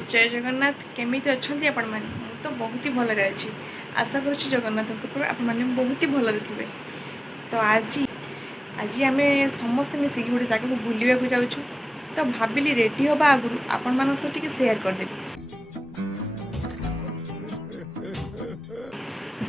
जय जगन्नाथ केमी अच्छा आपण मैंने तो बहुत ही भल अच्छी आशा कर जगन्नाथ आप बहुत ही भल थे। तो आज आज आम समस्त मिसिक गोटे जगह को बुलवाक जाऊँ तो भाविली रेडी हवा आगु आपण मान टे सेयार करदेवी।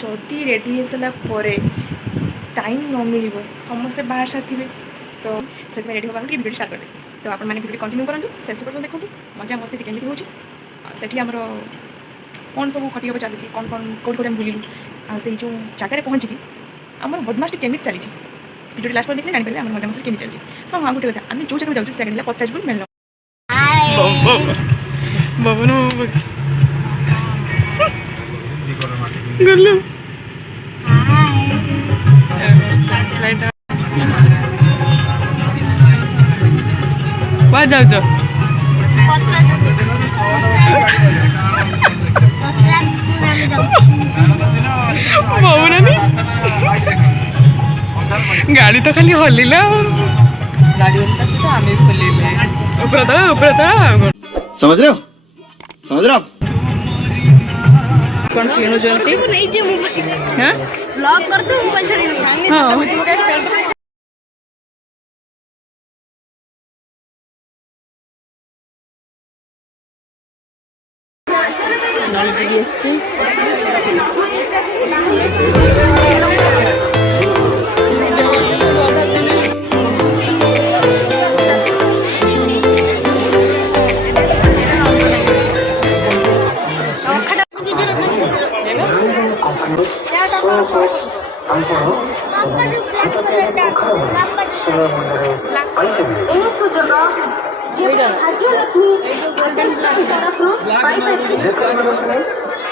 जदि रेडी हो सारापर टाइम न मिल समस्ते बाहर साथ थे तो से रेडी हवा वीडियो स्टार्ट करदे। तो आप वीडियो कंटिन्यू करूँ शेष पर्यटन देखो मजा मस्ती केमी होती आमर कौन सब खटी चली कौन कौन कौट कौट बुलू से जो जगह पहुँचिकी आम बदमाश केमी चली वीडियो लास्ट पर देखले जानीपारे आम मजा मस्ती केमी चलती। हाँ हाँ गोटे कथा आम जो जगह जाऊँ जगह पचास मिल जाऊ गाड़ी तो खाली हल्ला गाड़ी आम भी हल्ले ऊपर तला समझ रहे हो कौन किणु ब्लॉग कर दो मोबाइल छाड़ी हाँ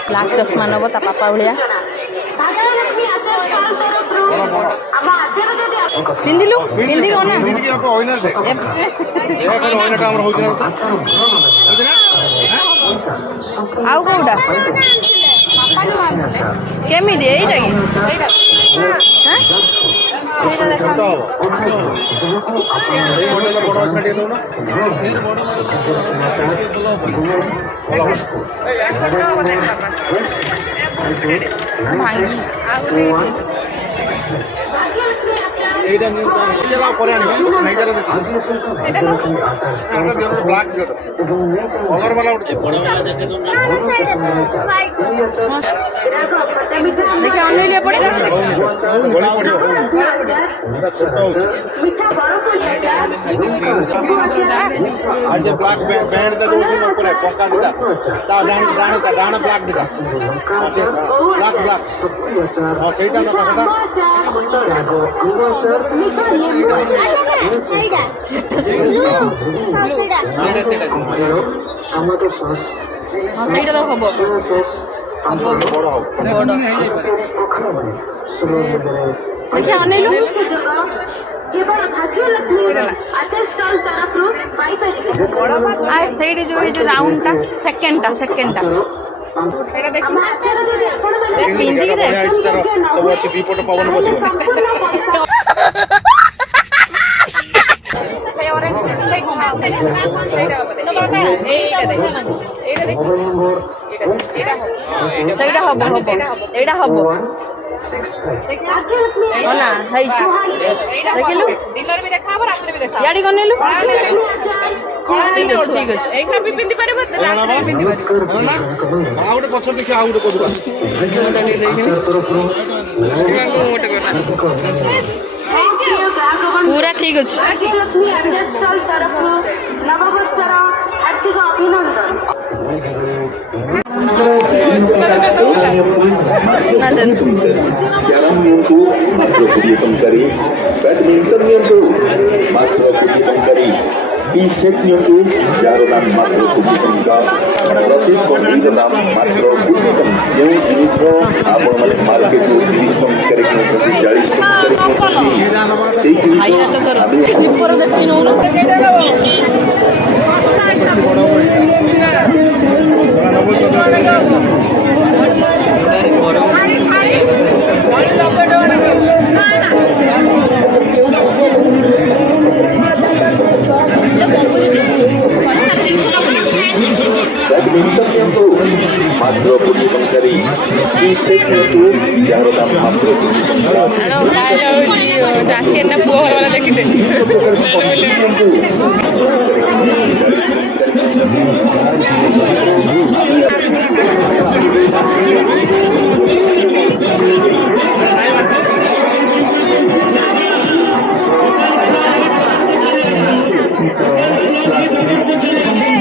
ब्लैक चश्मा नब ता पापा भाया पिंधिलु पिंधि ना आउ कौटा केमी एटा भांगी देखिए अनैलिया पड़े आज ब्लैक बैंड दा दोसी में ऊपर पंका दिता ता डाण ब्लैक दिता ब्लैक ब्लैक हां सेटा का पकड़ा हां सेटा तो हबो देखिए अनैलो सही जो राउंड टा सेकेंड टा पिंधि के सब अच्छी दीपट पवन बसियो ସେଇଟା ହବ ଏଇଟା ହବ ନା ହେଇଛି ଦେଖିଲୁ ଦିନରେ ବି ଦେଖା ହବ ରାତିରେ ବି ଦେଖା ହବ ଇଆଡି ଗନେଲୁ ଠିକ ଅଛି ଏଇଟା ବି ପିନ୍ଧି ପାରିବ ରାତିରେ ପିନ୍ଧି ପାରିବ ନା ଆଉ ଗୋଟେ ପଛ ଦେଖି ଆଉ ଗୋଟେ କୋଠୁ पूरा ठीक अच्छे भाईरा तो करो स्लीपर देखी नौ ବ୍ୟାଡମିଣ୍ଟନ ମାତ୍ର 2 ଟଙ୍କାରେ ଯାହାର ଦାମ ମାତ୍ର 2 ଟଙ୍କା। ଆସିଏନା ପୁଅ ଘର ଦେଖିଲେ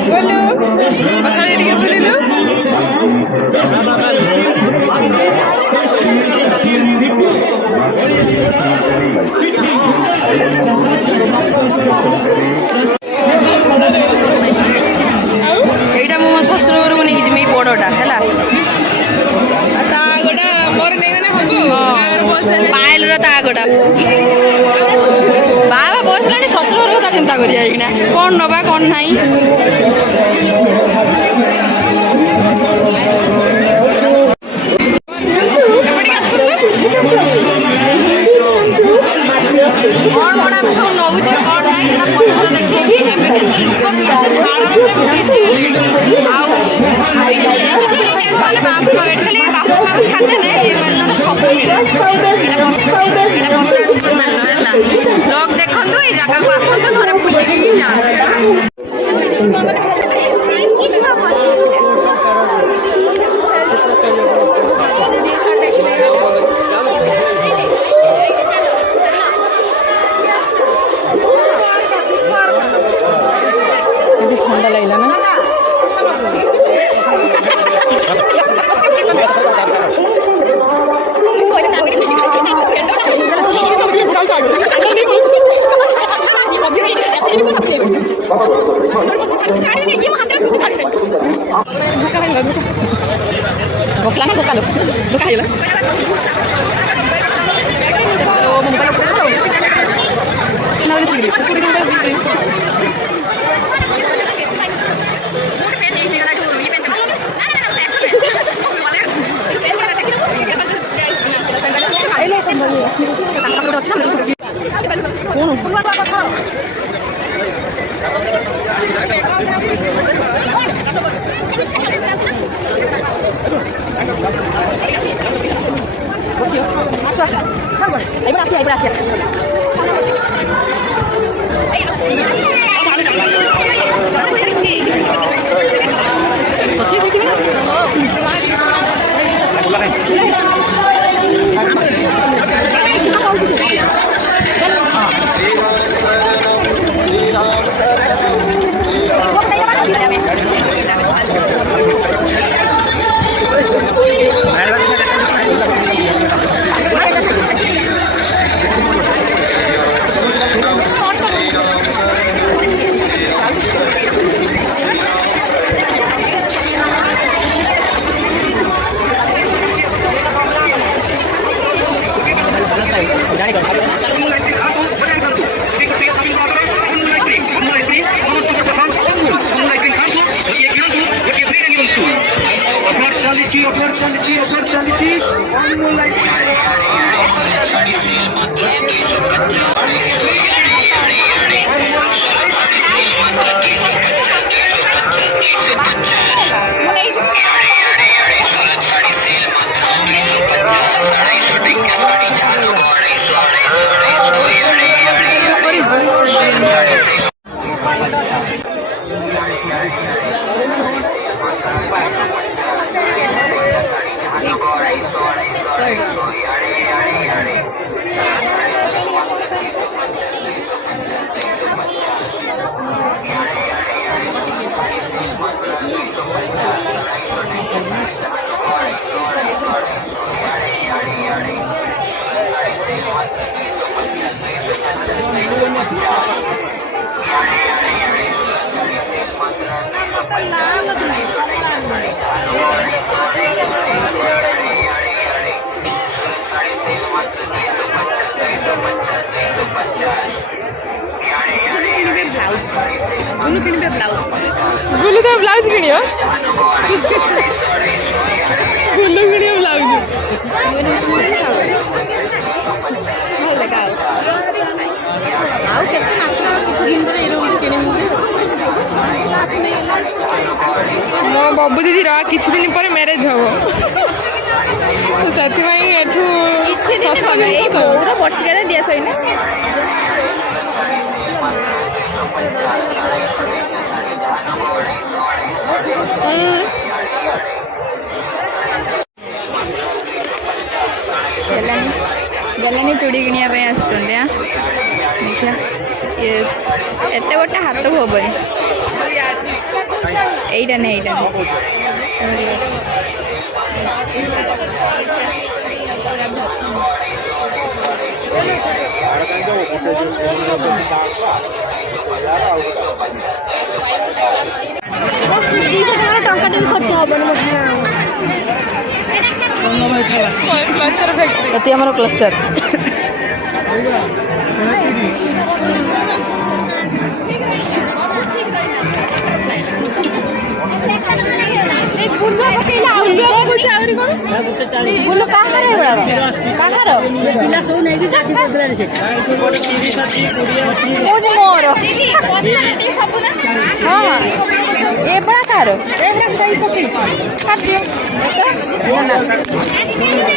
बोलू पछाड़ी टिके बुलिलु एटा मो ससुर घर को नहीं जिमे बड़टा हैला ता गोटा मोर नै गने हबो पाइल र ता गोटा बाबा बसलानी ससुर घर कथा चिंता करिया किना कोन नबा कोन नाही कौन बड़ा सब नौचे कौन है ना पत्थर देखिए कि हेबे केते लोक पीड़ा से झाड़ में पीची आउ माने बाप बैठ खाली बाप छाते ने ये मतलब सब मिले लोग देखंतु ए जगह को आसंतु थोड़े बुली के जा ठंडा लगला ना भोकला ना भोका लो भोका है गुल्लू तो ब्लाउज किनियो गुल्लू किनियो ब्लाउज आउ केते मात्र किछि दिन रे एरो किनि मुदे ମୋ ବବୁ ଦିଦିର କିଛି ଦିନ ପରେ ମ୍ୟାରେଜ୍ ହବ ସେଥିପାଇଁ ଏଠୁ ଶସ୍ତା ଜିନିଷ ତ। ବର୍ଷିକାରେ ଦିଆ ସଇଲା। गलानी चूड़ी किनिया पे आसुन देखिया यस एते गोटे हाथ को हबनी एइटा ने एइटा टंका भी खर्च हबनी ଆମର କ୍ଲଚର बुलो काहार है बड़ा काहार से पिला सब नहीं कि जाति करले से ओ जे मोर हां ए बड़ा काहार ए बड़ा सही पके काट दियो ना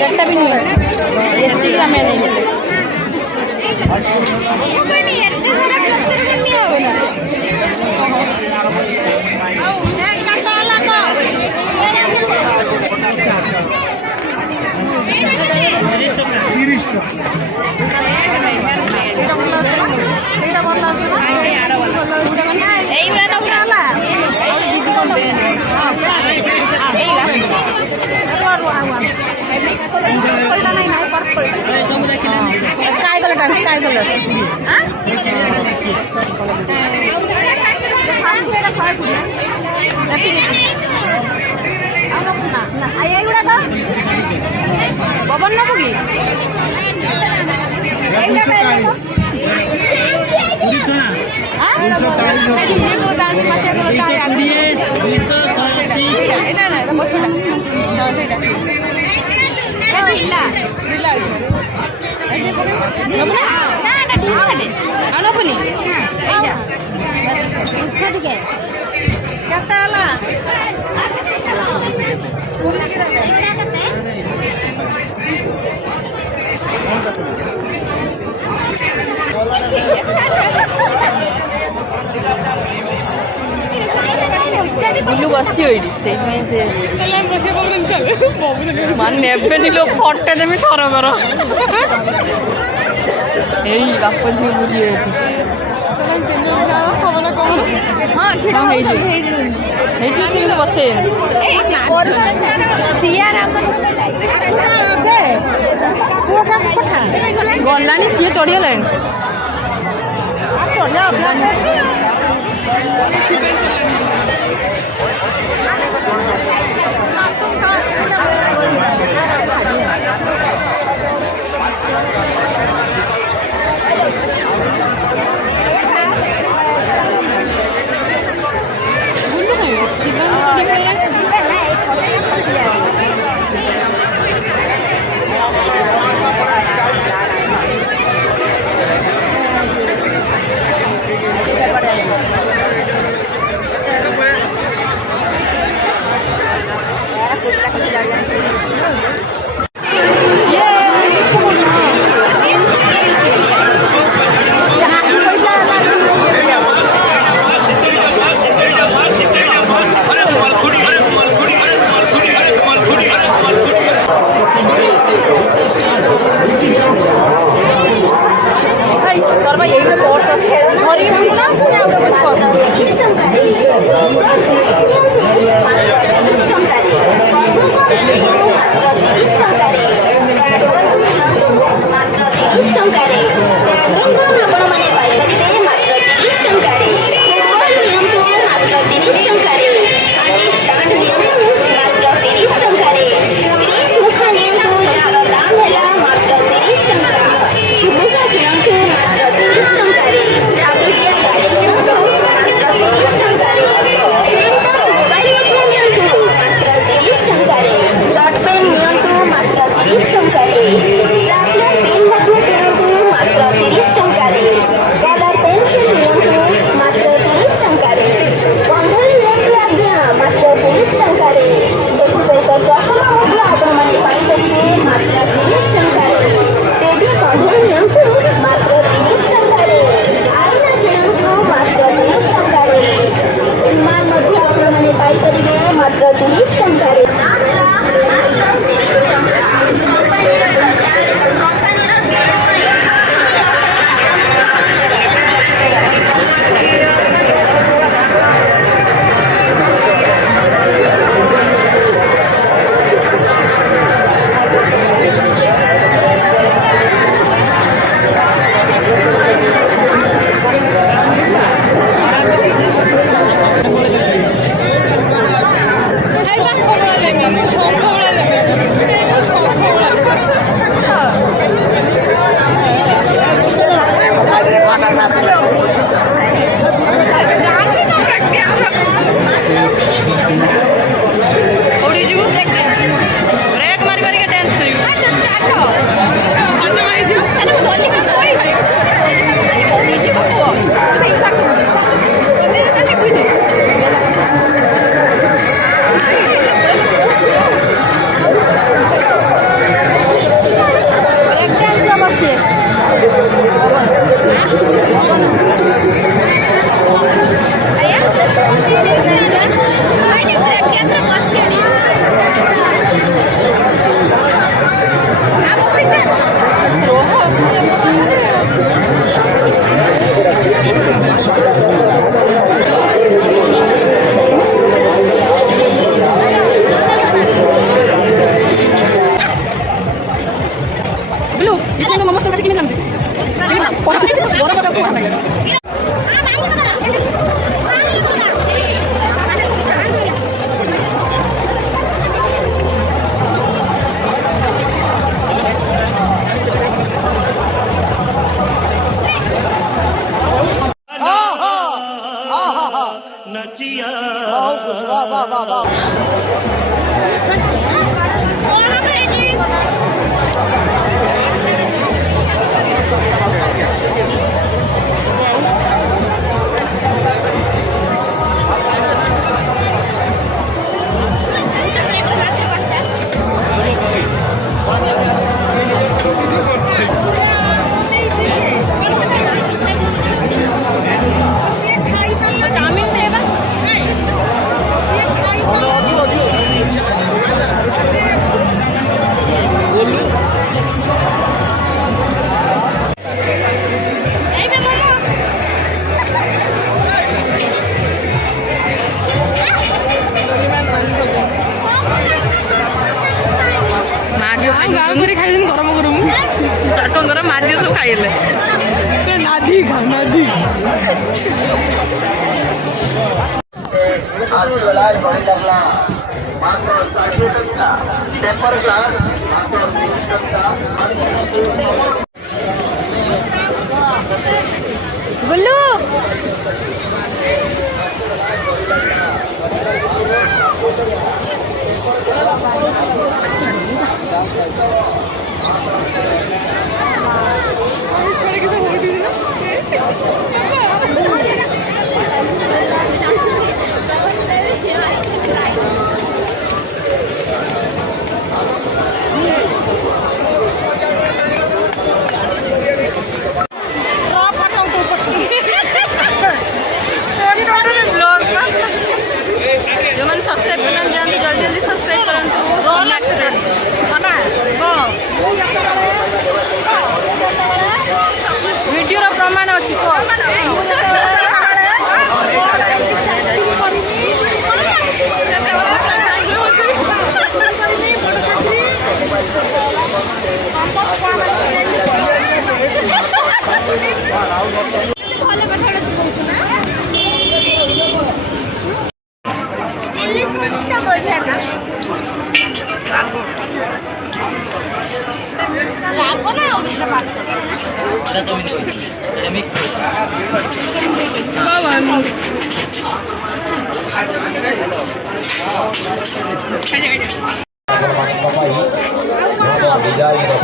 कट्टा भी नहीं ये चीज हमें नहीं मिले वो कोई नहीं एते सारा क्लचर नहीं हो ना ए काटा लगा sky colour sky colour Baban नब कि बुलू बसी से माने लो फटे देमी थर कर बाप झी बुझी हाँ छिड़ा से बसे गलानी सी चढ़ीगला टंका ଗାଁକୁ ଖାଇଦେନି ଗରମ ଗରମ 4 ଟଙ୍କାର ମାଝି ସବୁ ଖାଇଲେ ନାଦି ଖା ନାଦି गुल्लू जो मैंने सब्सक्राइब करना जानते जल्दी जल्दी सब्सक्राइब करंतु वीडियो रो प्रमाण अछि ଭଲ କଥାଟା ତୁ କହୁଛୁ ନା ଇଂଲିଶ ବୁଝେ ନା ରାଗ ନା ଓଡ଼ିଶା ପାଠ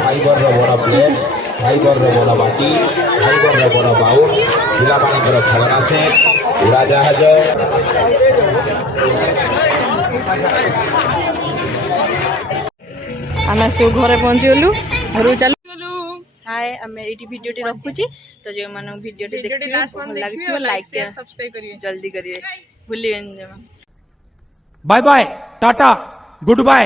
फाइबर बड़ प्लेट फाइबर बड़ बाटी फाइबर बड़ बाउल पिलामानकर खेलना सेट उड़ाजाहाज आम सब घर पहुँचीगलु घर चल हाय आम ये भिडियो रखुची तो जो मन भिडियो देखिए लाइक शेयर सब्सक्राइब करिए जल्दी करिए भूलिए bye bye tata good bye.